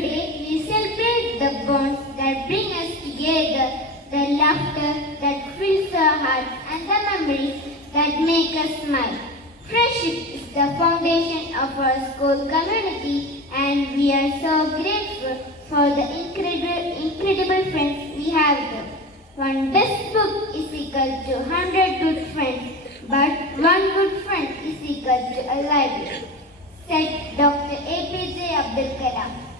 Today we celebrate the bonds that bring us together, the laughter that fills our hearts and the memories that make us smile. Friendship is the foundation of our school community and we are so grateful for the incredible friends we have there. One best book is equal to 100 good friends, but one good friend is equal to a library, said Dr. APJ Abdul Kalam.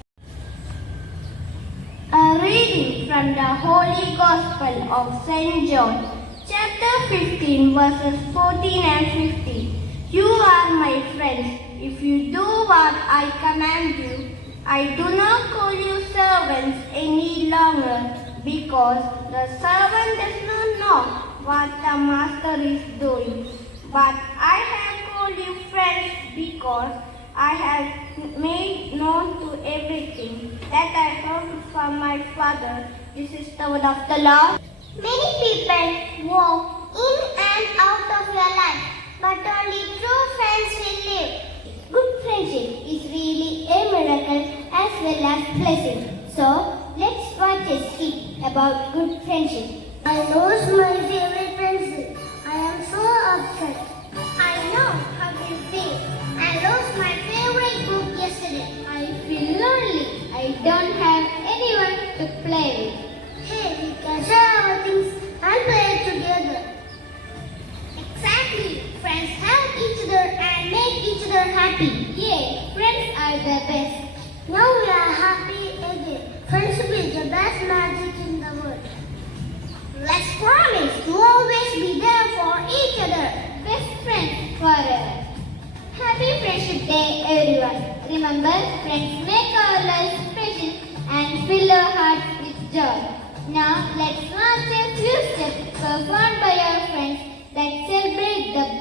A reading from the Holy Gospel of St. John, chapter 15, verses 14 and 15. You are my friends if you do what I command you. I do not call you servants any longer because the servant does not know what the master is doing. But I have called you friends because I have made known to everything that I heard from my Father. This is the word of the Lord. Many people walk in and out of your life, but only true friends will live. Good friendship is really a miracle as well as blessing. So, let's watch a skit about good friendship. I lost my favorite pencil. I am so upset. I know how to feel. I lost my favorite book yesterday. I feel lonely. I don't have anyone to play with. Hey, we can share our things and play together. Exactly. Friends help each other and make each other happy. Yay, friends are the best. Now we are happy again. Friendship is the best magic in the world. Let's promise to always be there for each other. Best friends forever. Happy Friendship Day, everyone. Remember, friends make our lives special and fill our hearts with joy. Now, let's march a few steps performed by our friends that celebrate the